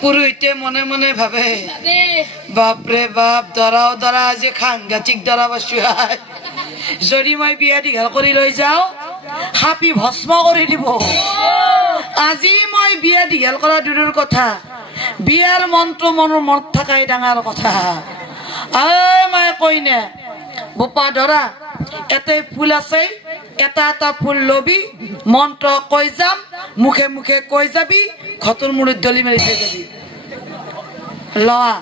পুৰোহিতে মনে মনে ভাবে বাপৰে বাপ দৰাও দৰা যে সাংঘাতিক দৰা বাসুয়াই যদি মই বিয়া দীঘল কৰি লৈ যাও হাপি ভস্ম কৰি দিব আজি মই বিয়া দীঘল কৰা দূৰৰ কথা বিয়াৰ মন্ত্ৰ মনৰ মনত থাকাই ডাঙৰ কথা মই কইনে বোপা দৰা এতে ফুল আছে এটা এটা ফুল লবি মন্ত্ৰ কৈ যাম মুখে মুখে কৈ যাবি খতৰ মুড়িত দলি মাৰি থৈ যাবি লৱা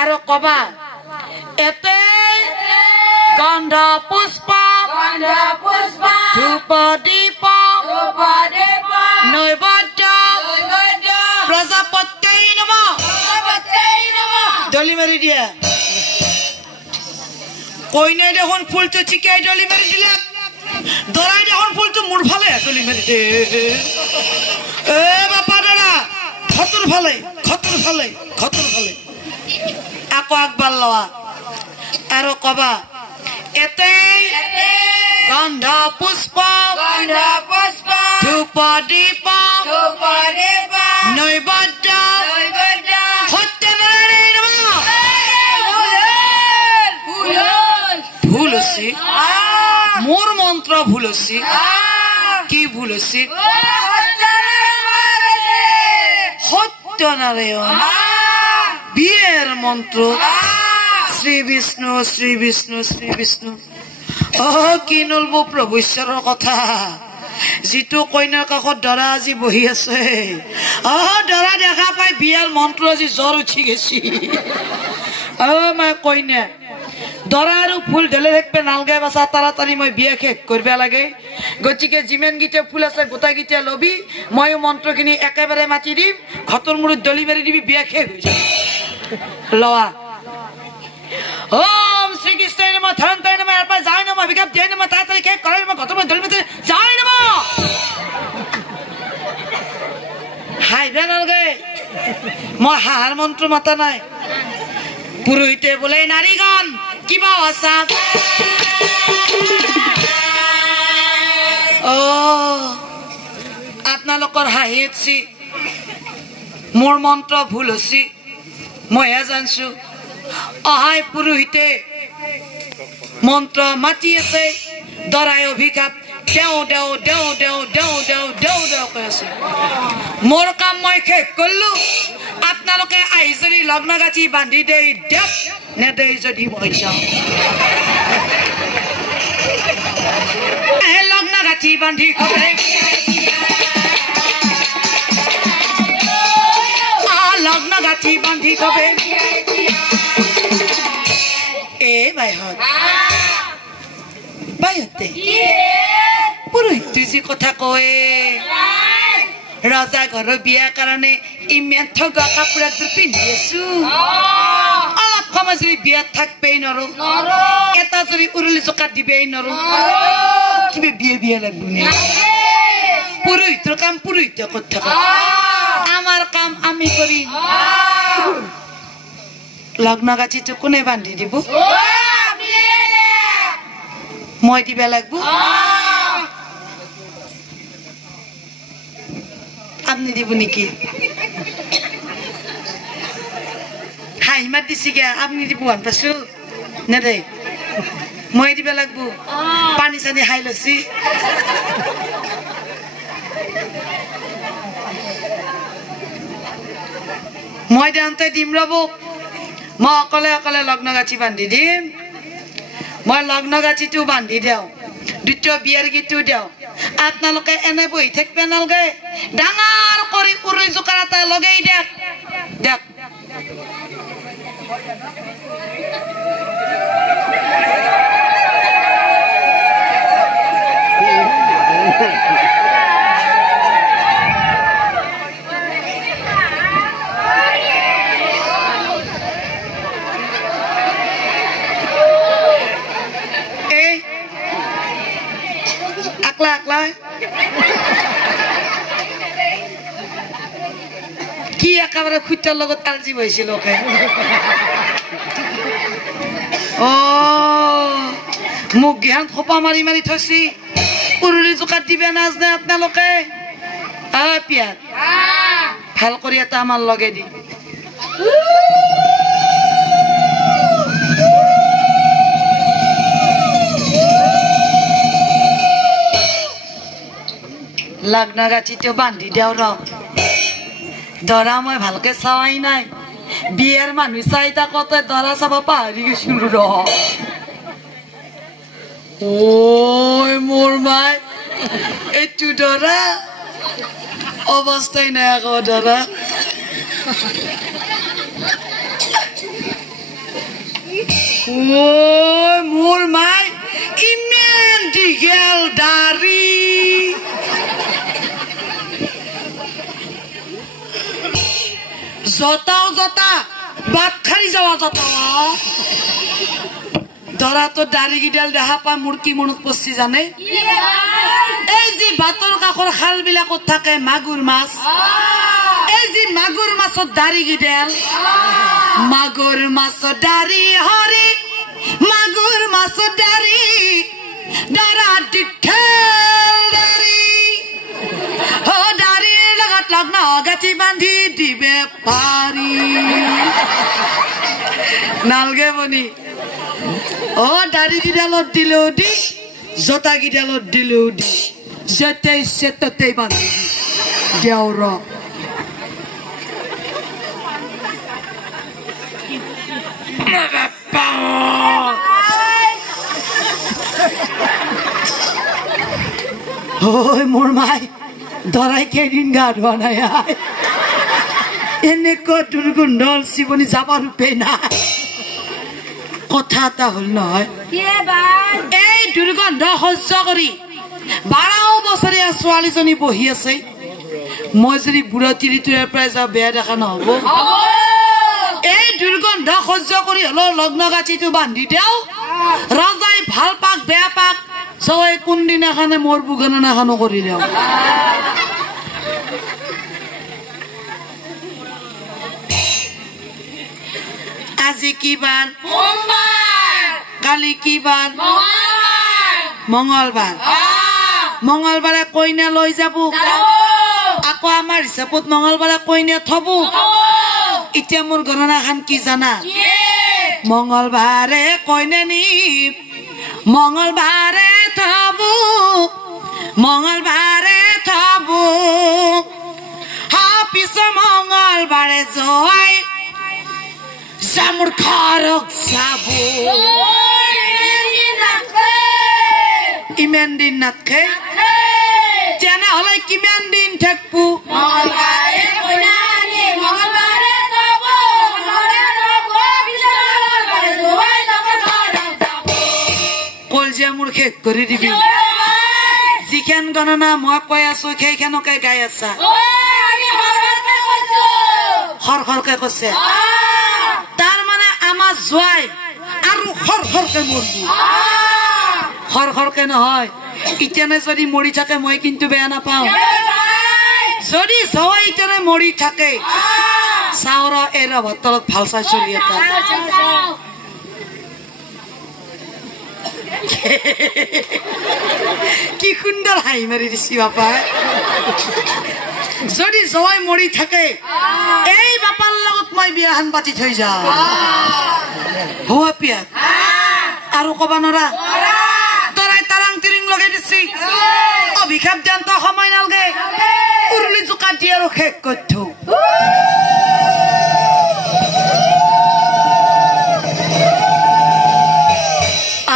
আৰু কবা এতে গন্ধ পুষ্প ধূপ দীপ নৈবেদ্য প্ৰজাপত্যই নমঃ দলি মাৰি দিয়া কইনে দেখোন ফুলটো চিকাই দলি মাৰি দিলে দৰাই দেখোন ফুলটো মোৰ ফালে দলি মাৰি দে এ বাপা দৰা খতৰ ফালে আকৌ আগবাৰ লৱা আৰু কবা এতে গন্ধ পুষ্প ধূপ দীপ নৈবেদ্য সত্যনাৰায়ণ নমঃ ভুল হৈছে মোৰ মন্ত্ৰ ভুল হৈছে কি ভুল হৈছে সত্যনাৰায়ণ বিয়েৰ মন্ত্ৰ শ্ৰী বিষ্ণু শ্ৰী বিষ্ণু শ্ৰী বিষ্ণু কি নলব প্ৰভু ঈশ্বৰৰ কথা যিটো কইনাৰ কাষত দৰা আজি বহি আছে দৰা দেখা পাই বিয়াৰ মন্ত্ৰ আজি জ্বৰ উঠি গেছি মই কইনা দৰা আৰু ফুল ঢেলে থাকবে নালগে বাছা তাড়াতাড়ি মই বিয়া শেষ করবে লাগে গতিকে যিমান গীতে ফুল আছে গোটা গীতে লবি মই মন্ত্রখিনি একেবারে মাতি দিম খতৰ মুড়িত দলি মাৰি দিবি বিয়া শেষ হৈ যাব লৱা ওম শ্ৰী কৃষ্ণায় নমঃ ধনন্তায় নমঃ এৰপা যায় নমঃ বিজ্ঞাপ দিয়ে নমঃ তাড়াতাড়ি শেষ কৰাই নমঃ খতৰ মুড়িত দলি মাৰি যায় নমঃ হাইবে নালগে মই হাৰ মন্ত্ৰ মাতা নাই পুৰোহিতে বলে নাৰীগণ কিবা আছা আপোনালোকৰ হাঁহিছি মোৰ মন্ত্ৰ ভুল হৈছে মইহে জানছো অহাই পুৰোহিতে মন্ত্ৰ মাতি আছে দৰাই অভিশাপ দেও দেও দেও দেও দেও দেও দেও দেও কৈ আছে মোৰ কাম মই শেষ কৰিলো আপোনালোকে আহি যদি লগ্ন গাঁঠি বান্ধি দেই দিয়ক নেদেই যদি মই যাওঁ লগ্ন গাঁঠি বান্ধি লগ্ন গাঁঠি বান্ধি কবে এ বাইহতে পুৰোহিতে যি কথা কয় ৰজা ঘৰৰ বিয়াৰ কাৰণে ইমান ঠগা কাপোৰ এযোৰ পিন্ধি আছো অলপ সময় যদি বিয়াত থাকবেই নৰো এটা যদি উৰুলি চকাত দিবেই নৰো কিবা বিয়া লাগব নে পুৰোহিতৰ কাম পুৰোহিতে কৰি থাকক আমার কাম আমি করি লগ্ন গাঁঠিটো কোনে বান্ধি দিব মই দিবা লাগব আপনি দিব নাকি হাই মাত দিছি গে আপনি দিব হান পাছো নে দে মই দিবা লাগব পানী চানি খাই লৈছি মই দেওঁতে দিম ৰ'ব মই অকলে অকলে লগ্ন গাঁঠি বান্ধি দিম মই লগ্ন গাঁঠিটো বান্ধি দিওঁ দ্বিতীয় বিয়াৰ গীতটো দিওঁ আপোনালোকে এনে বহি থাকিব নালাগে ডাঙৰ কৰি উৰুলি জোকাৰ এটা লগাই দিয়ক দিয়ক কি একেবাৰে খুঁটাৰ লগত আলজি বহিছিল মোক গিহান খোপা মাৰি মাৰি থৈছি উৰুলি জোকাত দিবে নাজনে আপোনালোকে পিয়াত ভাল কৰি এটা আমাৰ লগে দি লাগনা গাঠিটো বান্ধি দেও ৰ দৰা মই ভালকে চাৱাই নাই বিয়াৰ মানুহ চাই থাকোঁতে দৰা চাব পাহৰি গৈছিলো ৰ ঐ মোৰ মাই এইটো দৰা অৱস্থাই নাই আকৌ দৰা ঐ মোৰ মাই ইমান দীঘল দাড়ি জতাও জতা বাট খাৰি যাওয়া জতা দৰা তো দাড়ি গিডাল দেখা পা মোৰ কি মনত পৰছি জানে এই যে বাটৰ কাষৰ খাল বিলাকত থাকে মাগুৰ মাছ এই যে মাগুৰ মাছৰ দাড়ি গিডাল মাগুৰ মাছৰ দাড়ি হৰি মাগুৰ মাছৰ দাড়ি দৰা দীঘল দাড়ি ও দাড়িৰ লগত লগ্ন গাঠি বান্ধি দিবে পাৰি নালগে বনি ও দাড়ি গিডালত দিলেও দি জোতা গিডালত দিলেও দি যেতে ইচ্ছে ততেই বান্ধি দেও ৰ ঐ মোৰ মাই দৰাই কেইদিন গা ধোৱা নাই এনেকুৱা দুৰ্গন্ধ চিবনি যাবৰ ৰূপে নাই কথা এটা হল নহয় এই দুৰ্গন্ধ সহ্য কৰি 12 বছৰীয়া ছোৱালীজনী বহি আছে মই যদি বুঢ়া তিৰিটোৰে প্ৰায় যা বেয়া দেখা নহব এই দুৰ্গন্ধ সহ্য কৰি হলো লগ্ন গাঠিটো বান্ধি দেও ৰজাই ভাল পাক বেয়া পাক সবাই কোনদিনাখানে মোৰ বুগণনাখানো কৰি দেও আজি কি বাৰ কালি কি বাৰ মঙ্গলবাৰ মঙ্গলবাৰে কইনা লৈ যাব আকৌ আমাৰ হিচাপত মঙ্গলবাৰে কইনা থব এতিয়া মোৰ গণনাখান কি জানা মঙ্গলবাৰে কইনা নি মঙ্গলবাৰে থব মঙ্গলবাৰে থব পিছ মঙ্গলবাৰে জয় জামুৰ খাৰক যাব ইমান দিন নাথকে তেনেহলে কিমান দিন থাকবো কলজিয়া মোৰ শেষ কৰি দিবি যিখান গণনা মই কৈ আছো সেইখানকে গাই আছা খৰ খৰকে কৈছে তাৰ মানে আমাৰ জোৱাই আৰু খৰ খৰকে মৰবো খৰ খৰকে নহয় ইতেনে যদি মৰি থাকে মই কিন্তু বেয়া নাপাওঁ যদি জোৱাই ইতেনে মৰি থাকে চাউৰ এৰা ভাতলত ভাল চাই চলি এটা কি সুন্দৰ হাঁহি মাৰি দিছি বাপা যদি জোৱাই মৰি থাকে এই বাপাৰ লগত মই বিয়াখন পাতি থৈ যাওঁ হোৱা পিয়া আৰু কবা নৰা তৰাই তাৰাং তিৰিং লগাই দিছি অভিশাপ দিয়ান্ত সময় নালগে উৰুলি জোকা দি আৰু শেষ কৰি থো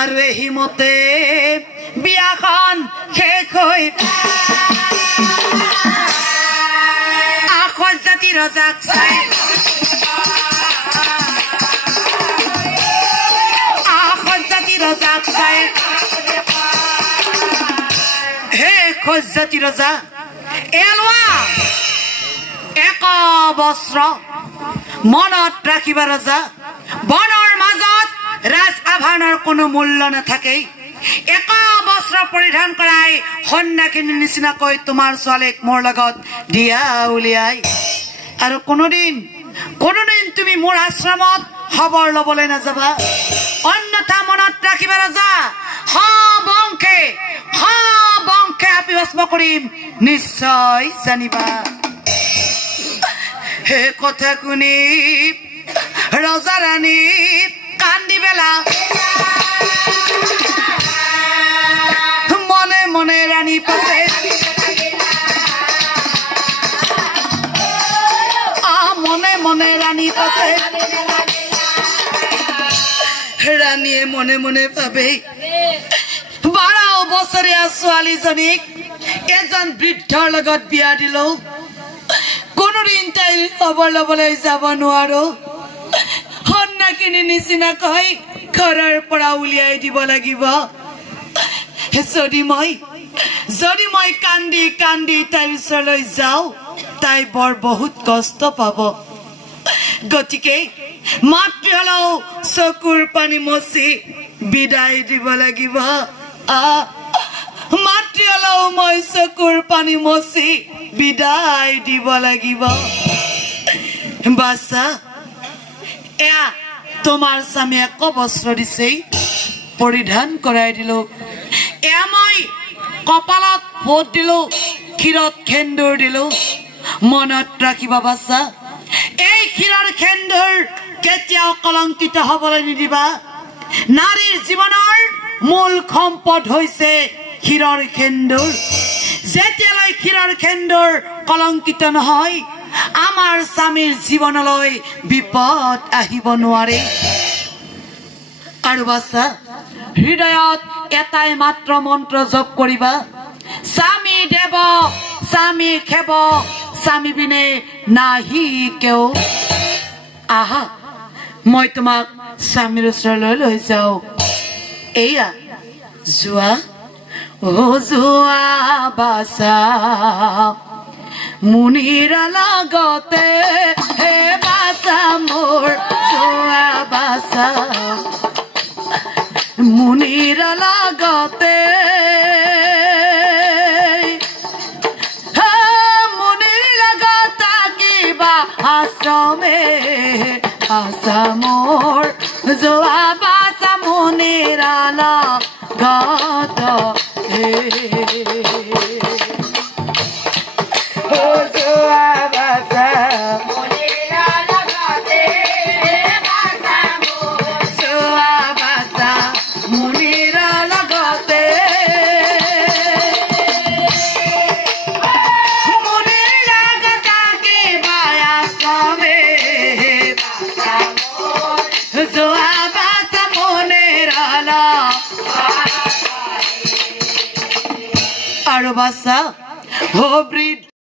আৰু এহিমতে বিয়াখন শেষ হৈ আখজ জাতি ৰজাক চাই আখজ জাতি ৰজাক চাই হে খজ জাতি ৰজা এলোৱা 1 বছৰ মনত ৰাখিবা ৰজা বনৰ মাজত ৰাজ আভৰণৰ কোনো মূল্য নাথাকে 1 বছৰ পৰিধান কৰাই সন্ন্যাসীৰ নিচিনাকৈ তোমাৰ ছোৱালীক মোৰ লগত দিয়া উলিয়াই আৰু কোনোদিন তুমি মোৰ আশ্ৰমত খবৰ লবলৈ নাযাবা অন্যথা মনত ৰাখিবা ৰজা বংকে আপি ভস্ম কৰিম নিশ্চয় জানিবা হে কথা শুনি ৰজা ৰাণী কান্দি বেলা মনে মনে ৰাণী পাছে মনে মনে ৰাণী পাছে ৰাণীয়ে মনে মনে ভাবে 12 বছৰীয়া ছোৱালীজনীক এজন বৃদ্ধৰ লগত বিয়া দিলো কোনোদিন তাই খবৰ ল'বলৈ যাব নোৱাৰো সন্নাকিনী নিচিনাকৈ ঘৰৰ পৰা উলিয়াই দিব লাগিব যদি মই কান্দি কান্দি তাইৰ ওচৰলৈ যাওঁ তাই বৰ বহুত কষ্ট পাব গতিকে মাতৃ হলেও চকুৰ পানী মচি বিদায় দিব লাগিব মাতৃ হলেও মই চকুৰ পানী মচি বিদায় দিব লাগিব বাছা এয়া তোমাৰ স্বামীয়ে কবস্ত্ৰ দিছে পৰিধান কৰাই দিলো এয়া মই কপালত ফোট দিলো ক্ষীৰত সেন্দুৰ দিলো মনত ৰাখিবা বাছা এই ক্ষীৰৰ সেন্দুৰ কেতিয়াও কলংকিত হবলৈ নিদিবা নাৰীৰ জীৱনৰ মূল সম্পদ হৈছে ক্ষীৰৰ সেন্দুৰ যেতিয়ালৈ ক্ষীৰৰ সেন্দুৰ কলংকিত নহয় আমাৰ স্বামীৰ জীৱনলৈ বিপদ আহিব নোৱাৰে আৰু বাছা হৃদয়ত এটাই মাত্ৰ মন্ত্ৰ জপ কৰিবা স্বামী দেৱ স্বামী খেব স্বামী বিনে নাহি কেও আহা মই তোমাক স্বামীৰ ওচৰলৈ লৈ যাওঁ এয়া যোৱা যোৱা বাছা মুনিৰ লগতে হে বাছা মোৰ যোৱা বাছা মুনিৰ লগতে মুনিৰ লগত কিবা আশ্ৰমে বাছা মোৰ যোৱা বাছা মুনিৰ লগতে আৰু বাছা ও বৃদ্ধ